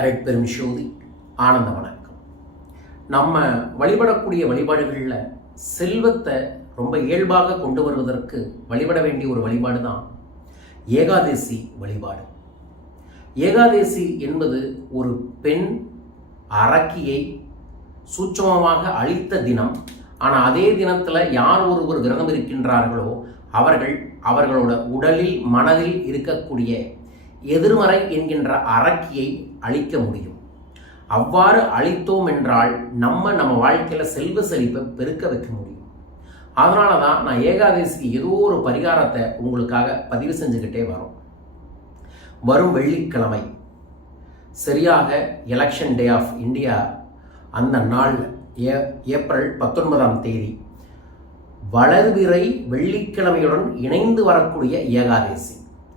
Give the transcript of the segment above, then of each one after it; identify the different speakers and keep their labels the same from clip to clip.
Speaker 1: அரட்பெரும் சோதி ஆனந்த வணக்கம். நம்ம வழிபடக்கூடிய வழிபாடுகளில் செல்வத்தை ரொம்ப இயல்பாக கொண்டு வருவதற்கு வழிபட வேண்டிய ஒரு வழிபாடு தான் ஏகாதேசி வழிபாடு. ஏகாதேசி என்பது ஒரு பெண் அரக்கியை சூட்சமமாக அழித்த தினம். ஆனால் அதே தினத்தில் யார் ஒருவர் விரதம் இருக்கின்றார்களோ அவர்கள் அவர்களோட உடலில் மனதில் இருக்கக்கூடிய எதிர்மறை என்கின்ற அரக்கியை அழிக்க முடியும். அவ்வாறு அழித்தோம் என்றால் நம்ம நம்ம வாழ்க்கையில் செல்வ செழிப்பை பெருக்க வைக்க முடியும். அதனால தான் நான் ஏகாதசிக்கு ஏதோ ஒரு பரிகாரத்தை உங்களுக்காக பதிவு செஞ்சுக்கிட்டே வரோம். வரும் வெள்ளிக்கிழமை சரியாக எலெக்ஷன் டே ஆஃப் இந்தியா அந்த நாள் ஏ ஏப்ரல் பத்தொன்பதாம் தேதி வளர்விரை வெள்ளிக்கிழமையுடன் இணைந்து வரக்கூடிய ஏகாதசி.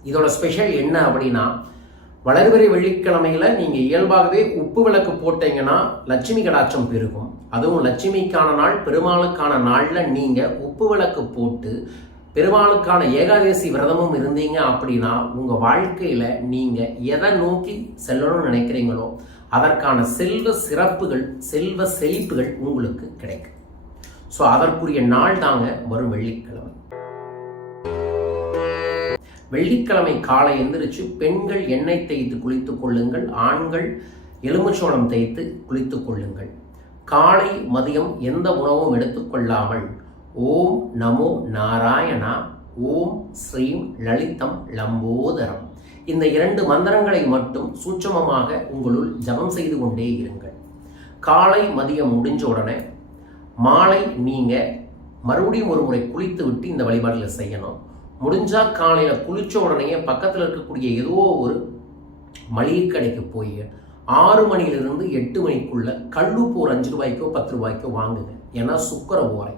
Speaker 1: இதோட ஸ்பெஷல் என்ன அப்படின்னா வளர்விரை வெள்ளிக்கிழமையில் நீங்கள் இயல்பாகவே உப்பு விளக்கு போட்டீங்கன்னா லட்சுமி கடாட்சம் பெருகும். அதுவும் லட்சுமிக்கான நாள் பெருமாளுக்கான நாளில் நீங்கள் உப்பு விளக்கு போட்டு பெருமாளுக்கான ஏகாதசி விரதமும் இருந்தீங்க அப்படின்னா உங்கள் வாழ்க்கையில் நீங்கள் எதை நோக்கி செல்லணும்னு நினைக்கிறீங்களோ அதற்கான செல்வ சிறப்புகள் செல்வ செழிப்புகள் உங்களுக்கு கிடைக்கும். ஸோ அதற்குரிய நாள் தாங்க வரும் வெள்ளிக்கிழமை. வெள்ளிக்கிழமை காலை எந்திரிச்சு பெண்கள் எண்ணெய் தேய்த்து குளித்துக் கொள்ளுங்கள் ஆண்கள் எலுமிச்சோளம் தேய்த்து குளித்துக் கொள்ளுங்கள். காலை மதியம் எந்த உணவும் எடுத்துக்கொள்ளாமல் ஓம் நமோ நாராயணா ஓம் ஸ்ரீம் லலிதம் லம்போதரம். இந்த இரண்டு மந்திரங்களை மட்டும் சூட்சமமாக உங்களுள் ஜபம் செய்து கொண்டே இருங்கள். காலை மதியம் முடிஞ்ச உடனே மாலை நீங்கள் மறுபடியும் ஒரு முறை குளித்து விட்டு இந்த வழிபாடுகளை செய்யணும். முடிஞ்சால் காலையில் குளித்த உடனே பக்கத்தில் இருக்கக்கூடிய ஏதோ ஒரு மளிகை கடைக்கு போய் ஆறு மணியிலிருந்து எட்டு மணிக்குள்ள கல்லுப்பு ஒரு அஞ்சு ரூபாய்க்கோ பத்து ரூபாய்க்கோ வாங்குங்க. ஏன்னா சுக்கர ஓரை.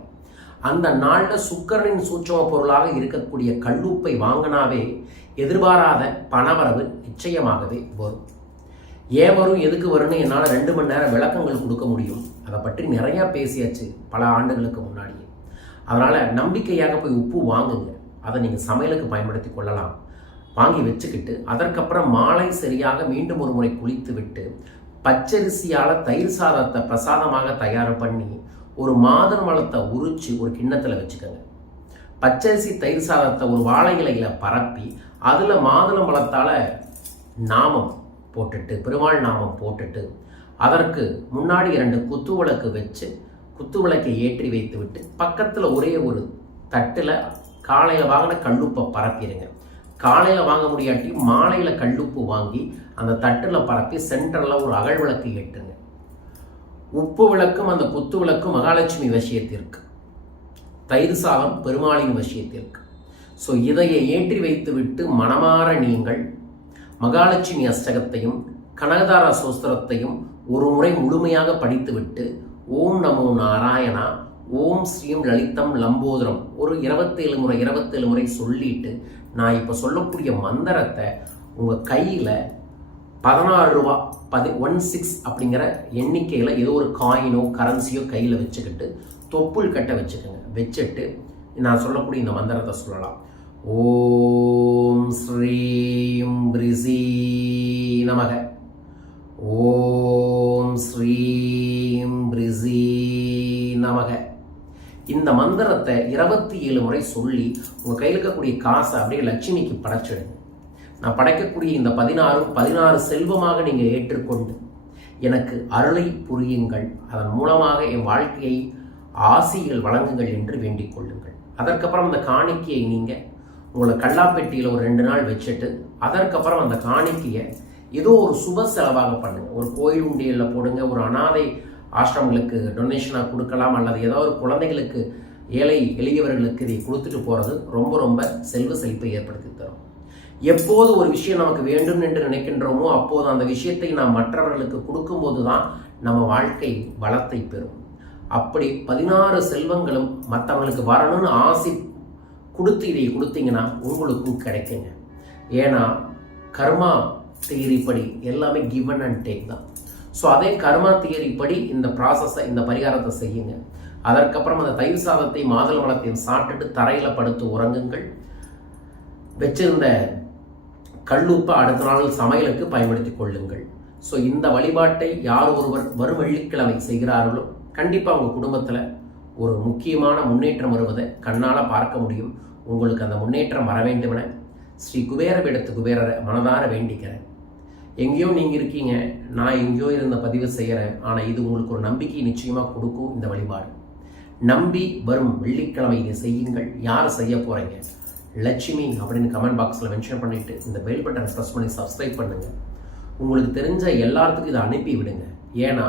Speaker 1: அந்த நாளில் சுக்கரனின் சூட்சம பொருளாக இருக்கக்கூடிய கல்லுப்பை வாங்கினாவே எதிர்பாராத பணவரவு நிச்சயமாகவே வரும். ஏன் வரும்? எதுக்கு வரும்னு என்னால் ரெண்டு மணி நேரம் விளக்கங்கள் கொடுக்க முடியும். அதை பற்றி நிறையா பேசியாச்சு பல ஆண்டுகளுக்கு முன்னாடியே. அதனால் நம்பிக்கையாக போய் உப்பு வாங்குங்க. அதை நீங்கள் சமையலுக்கு பயன்படுத்தி கொள்ளலாம். வாங்கி வச்சுக்கிட்டு அதற்கப்புறம் மாலை சரியாக மீண்டும் ஒரு முறை குளித்து விட்டு பச்சரிசியால் தயிர் சாதத்தை பிரசாதமாக தயார் பண்ணி ஒரு மாதன் வளத்தை உரிச்சு ஒரு கிண்ணத்தில் வச்சுக்கோங்க. பச்சரிசி தயிர் சாதத்தை ஒரு வாழை இலையில பரப்பி அதில் மாதுளம் பழத்தால் நாமம் போட்டுட்டு பெருமாள் நாமம் போட்டுட்டு அதற்கு முன்னாடி இரண்டு குத்து விளக்கு வச்சு குத்து விளக்கை ஏற்றி வைத்து விட்டு பக்கத்தில் ஒரே ஒரு தட்டில் காலையில் வாங்கின கல்லுப்பை பரப்பிடுங்க. காலையில் வாங்க முடியாட்டி மாலையில் கல்லுப்பு வாங்கி அந்த தட்டில் பரப்பி சென்டரில் ஒரு அகல் விளக்கு எட்டுங்க உப்பு விளக்கும் அந்த குத்து விளக்கும் மகாலட்சுமி விஷயத்திற்கு. தயிர் சாதம் பெருமாளின் விஷயத்திற்கு. ஸோ இதையை ஏற்றி வைத்துவிட்டு மனமாற நீங்கள் மகாலட்சுமி அஷ்டகத்தையும் கனகதார சோஸ்திரத்தையும் ஒரு முறை முழுமையாக படித்துவிட்டு ஓம் நமோ நாராயணா ஓம் ஸ்ரீம் லலிதம் லம்போதரம். ஒரு இருபத்தேழு முறை இருபத்தேழு முறை சொல்லிட்டு நான் இப்போ சொல்லக்கூடிய மந்திரத்தை உங்கள் கையில் பதினாறு ரூபா பதி ஒன் சிக்ஸ் அப்படிங்கிற எண்ணிக்கையில் ஏதோ ஒரு காயினோ கரன்சியோ கையில் வச்சுக்கிட்டு தொப்புள் கட்ட வச்சுக்கோங்க. வச்சுட்டு நான் சொல்லக்கூடிய இந்த மந்திரத்தை சொல்லலாம். ஓம் ஸ்ரீம் பிரிசி நமக. ஓம் ஸ்ரீம் பிரிசி நமக. இந்த மந்திரத்தை இருபத்தி ஏழு முறை சொல்லி உங்கள் கையில் இருக்கக்கூடிய காசை அப்படியே லட்சுமிக்கு படைச்சிடுங்க. நான் படைக்கக்கூடிய இந்த பதினாறு பதினாறு செல்வமாக நீங்கள் ஏற்றுக்கொண்டு எனக்கு அருளை புரியுங்கள். அதன் மூலமாக என் வாழ்க்கையை ஆசிகள் வழங்குங்கள் என்று வேண்டிக் கொள்ளுங்கள். அதற்கப்புறம் அந்த காணிக்கையை நீங்கள் உங்களை கல்லாப்பெட்டியில் ஒரு ரெண்டு நாள் வச்சுட்டு அதற்கப்புறம் அந்த காணிக்கையை ஏதோ ஒரு சுப செலவாக பண்ணுங்கள் ஒரு கோயில் உண்டியலில் போடுங்க ஒரு அனாதை ஆசிரமங்களுக்கு டொனேஷனாக கொடுக்கலாம் அல்லது ஏதோ ஒரு குழந்தைகளுக்கு ஏழை எளியவர்களுக்கு இதை கொடுத்துட்டு போகிறது ரொம்ப ரொம்ப செல்வ செழிப்பை ஏற்படுத்தி தரும். எப்போது ஒரு விஷயம் நமக்கு வேண்டும் என்று நினைக்கின்றோமோ அப்போது அந்த விஷயத்தை நாம் மற்றவர்களுக்கு கொடுக்கும்போது தான் நம்ம வாழ்க்கை வளத்தை பெறும். அப்படி பதினாறு செல்வங்களும் மற்றவங்களுக்கு வரணும்னு ஆசை கொடுத்து இதை கொடுத்தீங்கன்னா உங்களுக்கும் கிடைக்குங்க. ஏன்னா கர்மா தேரிப்படி எல்லாமே கிவன் அண்ட் டேக் தான். ஸோ அதே கர்மா தியரி படி இந்த ப்ராசஸை இந்த பரிகாரத்தை செய்யுங்க. அதற்கப்புறம் அந்த தயிர் சாதத்தை மாதுளை வளத்தையும் சாப்பிட்டுட்டு தரையில் படுத்து உறங்குங்கள். வச்சிருந்த கல்லுப்பை அடுத்த நாள் சமையலுக்கு பயன்படுத்தி கொள்ளுங்கள். ஸோ இந்த வழிபாட்டை யார் ஒருவர் வரும் வெள்ளிக்கிழமை செய்கிறார்களோ கண்டிப்பாக உங்கள் குடும்பத்தில் ஒரு முக்கியமான முன்னேற்றம் வருவதை கண்ணால் பார்க்க முடியும். உங்களுக்கு அந்த முன்னேற்றம் வர வேண்டுமென ஸ்ரீ குபேர பீடத்து குபேரரை மனதார வேண்டிக்கிறேன். எங்கேயோ நீங்கள் இருக்கீங்க நான் எங்கேயோ இருந்த பதிவு செய்கிறேன் ஆனால் இது உங்களுக்கு ஒரு நம்பிக்கை நிச்சயமாக கொடுக்கும் இந்த வழிபாடு. நம்பி வரும் வெள்ளிக்கிழமை இதை செய்யுங்கள். யார் செய்ய போகிறீங்க லட்சுமி அப்படின்னு கமெண்ட் பாக்ஸில் மென்ஷன் பண்ணிவிட்டு இந்த பெல் பட்டனை ப்ரெஸ் பண்ணி சப்ஸ்கிரைப் பண்ணுங்கள் உங்களுக்கு தெரிஞ்ச எல்லாத்துக்கும் இதை அனுப்பி விடுங்க. ஏன்னா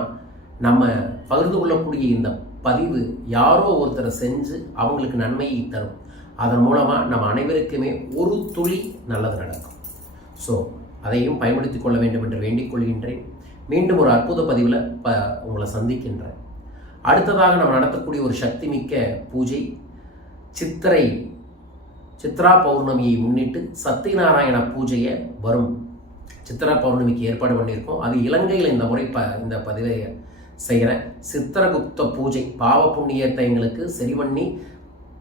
Speaker 1: நம்ம பகிர்ந்து கொள்ளக்கூடிய இந்த பதிவு யாரோ ஒருத்தரை செஞ்சு அவங்களுக்கு நன்மையை தரும். அதன் மூலமாக நம்ம அனைவருக்குமே ஒரு துளி நல்லது நடக்கும். ஸோ அதையும் பயன்படுத்திக் கொள்ள வேண்டும் என்று வேண்டிக் கொள்கின்றேன். மீண்டும் ஒரு அற்புத பதிவில் ப உங்களை சந்திக்கின்றேன். அடுத்ததாக நம்ம நடத்தக்கூடிய ஒரு சக்தி மிக்க பூஜை சித்திரை சித்ரா பௌர்ணமியை முன்னிட்டு சத்தியநாராயண பூஜையை வரும். சித்ரா பௌர்ணமிக்கு ஏற்பாடு பண்ணியிருக்கோம். அது இலங்கையில் இந்த முறை ப இந்த பதிவை செய்கிறேன். சித்திரகுப்த பூஜை பாவ புண்ணியத்தை எங்களுக்கு சரி பண்ணி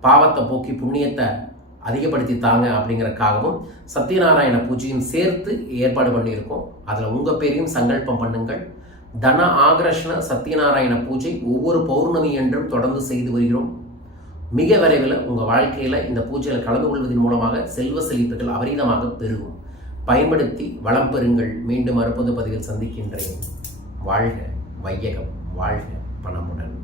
Speaker 1: பாவத்தை போக்கி புண்ணியத்தை அதிகப்படுத்தி தாங்க அப்படிங்கிறக்காகவும் சத்யநாராயண பூஜையும் சேர்த்து ஏற்பாடு பண்ணியிருக்கோம். அதில் உங்கள் பேரையும் சங்கல்பம் பண்ணுங்கள். தன ஆகர்ஷண சத்யநாராயண பூஜை ஒவ்வொரு பௌர்ணமி என்றும் தொடர்ந்து செய்து வருகிறோம். மிக விரைவில் உங்கள் வாழ்க்கையில் இந்த பூஜையில் கலந்து கொள்வதன் மூலமாக செல்வ செழிப்புகள் அபரீதமாக பெருகும். பயன்படுத்தி வளம் பெறுங்கள். மீண்டும் அறுபது பதிவில் சந்திக்கின்றேன். வாழ்க வையகம் வாழ்க பணமுடன்.